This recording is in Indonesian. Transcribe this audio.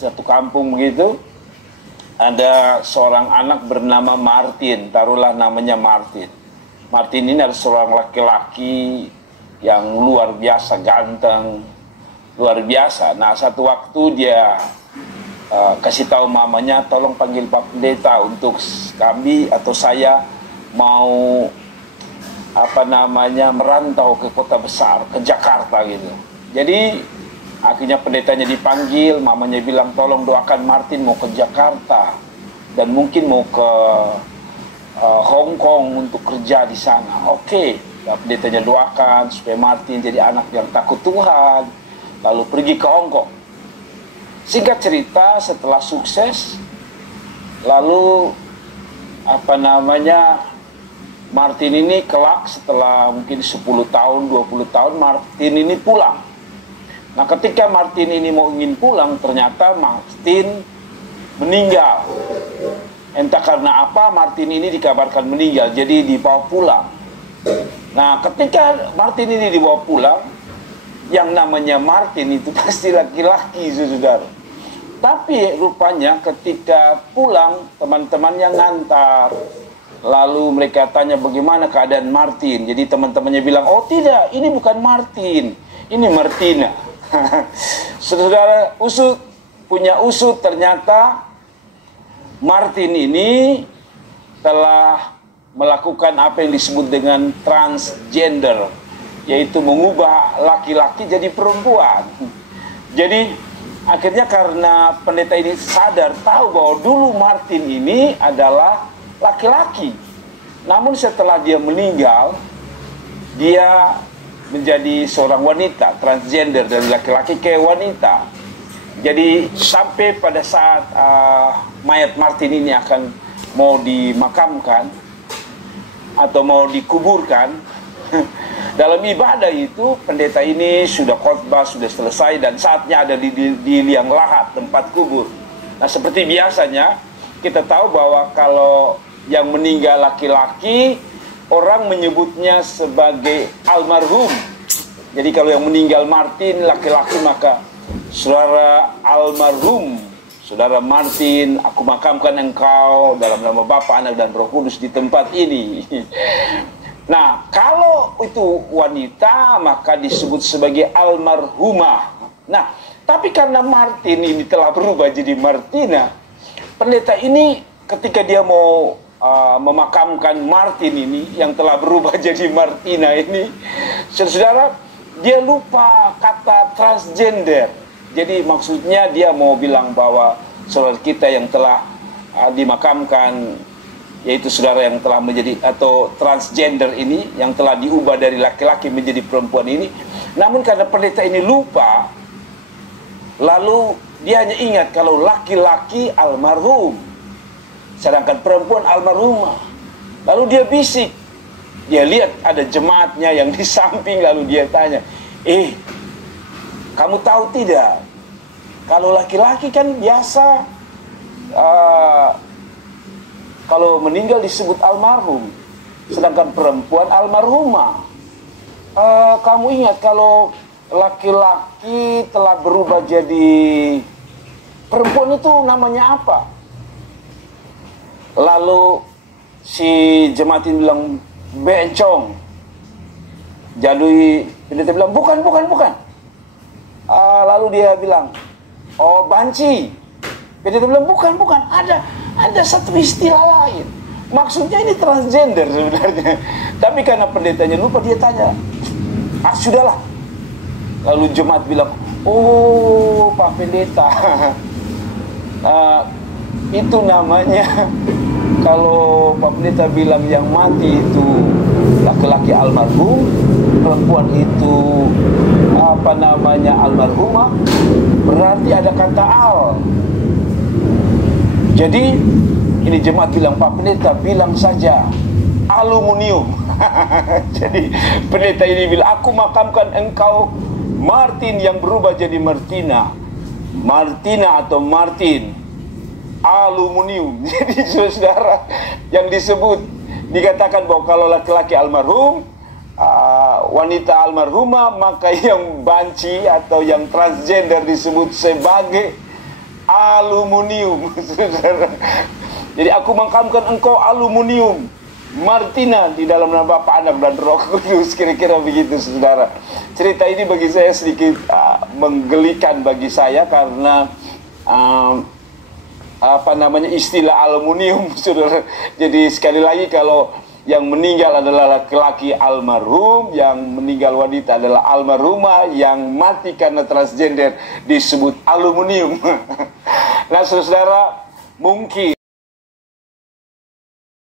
satu kampung begitu, ada seorang anak bernama Martin, taruhlah namanya Martin. Martin ini adalah seorang laki-laki yang luar biasa ganteng, luar biasa. Nah, satu waktu dia kasih tahu mamanya, tolong panggil Pak Pendeta untuk kami atau saya mau merantau ke kota besar, ke Jakarta gitu. Jadi akhirnya pendetanya dipanggil, mamanya bilang tolong doakan Martin mau ke Jakarta dan mungkin mau ke Hong Kong untuk kerja di sana. Oke, pendetanya doakan supaya Martin jadi anak yang takut Tuhan, lalu pergi ke Hong Kong. Singkat cerita, setelah sukses, lalu Martin ini kelak setelah mungkin 10 tahun, 20 tahun, Martin ini pulang. Nah, ketika Martin ini ingin pulang, ternyata Martin meninggal. Entah karena apa, Martin ini dikabarkan meninggal, jadi dibawa pulang. Nah, ketika Martin ini dibawa pulang, yang namanya Martin itu pasti laki-laki, saudara. Tapi rupanya ketika pulang, teman-temannya ngantar. Lalu mereka tanya bagaimana keadaan Martin. Jadi teman-temannya bilang, oh tidak, ini bukan Martin, ini Martina. Saudara, punya usut, ternyata Martin ini telah melakukan apa yang disebut dengan transgender, yaitu mengubah laki-laki jadi perempuan. Jadi akhirnya karena pendeta ini sadar, tahu bahwa dulu Martin ini adalah laki-laki. Namun setelah dia meninggal, dia menjadi seorang wanita, transgender, dari laki-laki ke wanita. Jadi sampai pada saat mayat Martin ini akan mau dimakamkan atau mau dikuburkan, dalam ibadah itu pendeta ini sudah khotbah, sudah selesai, dan saatnya ada di liang lahat, tempat kubur. Nah, seperti biasanya kita tahu bahwa kalau yang meninggal laki-laki, orang menyebutnya sebagai almarhum. Jadi kalau yang meninggal Martin laki-laki, maka saudara almarhum, saudara Martin, aku makamkan engkau dalam nama Bapa, Anak, dan Roh Kudus di tempat ini. Nah, kalau itu wanita, maka disebut sebagai almarhumah. Nah, tapi karena Martin ini telah berubah jadi Martina, pendeta ini ketika dia mau memakamkan Martin ini yang telah berubah jadi Martina ini, saudara, dia lupa kata transgender. Jadi maksudnya dia mau bilang bahwa saudara kita yang telah dimakamkan, yaitu saudara yang telah menjadi atau transgender ini, yang telah diubah dari laki-laki menjadi perempuan ini. Namun karena pendeta ini lupa, lalu dia hanya ingat kalau laki-laki almarhum, sedangkan perempuan almarhumah. Lalu dia bisik, dia lihat ada jemaatnya yang di samping, lalu dia tanya, kamu tahu tidak, kalau laki-laki kan biasa kalau meninggal disebut almarhum, sedangkan perempuan almarhumah. Kamu ingat kalau laki-laki telah berubah jadi perempuan itu namanya apa? Lalu si jemaat ini bilang bencong. Jadi pendeta bilang bukan. Lalu dia bilang, oh banci. Pendeta bilang bukan, ada satu istilah lain. Maksudnya ini transgender sebenarnya. Tapi karena pendetanya lupa, dia tanya, sudahlah. Lalu jemaat bilang, oh Pak Pendeta, itu namanya, kalau Pak Pendeta bilang yang mati itu laki-laki almarhum, perempuan itu almarhumah, berarti ada kata al. Jadi ini jemaat bilang, Pak Pendeta bilang saja aluminium. Jadi pendeta ini bilang, aku makamkan engkau Martin yang berubah jadi Martina atau Martin aluminium. Jadi saudara, yang disebut, dikatakan bahwa kalau laki-laki almarhum, wanita almarhumah, maka yang banci atau yang transgender disebut sebagai aluminium. Saudara. Jadi aku mengkamkan engkau aluminium, Martina, di dalam nama Bapa, Anak, dan Roh Kudus. Kira-kira begitu, saudara. Cerita ini bagi saya sedikit menggelikan bagi saya, karena istilah aluminium, saudara. Jadi sekali lagi, kalau yang meninggal adalah laki-laki almarhum, yang meninggal wanita adalah almarhumah, yang mati karena transgender disebut aluminium. Nah, saudara, mungkin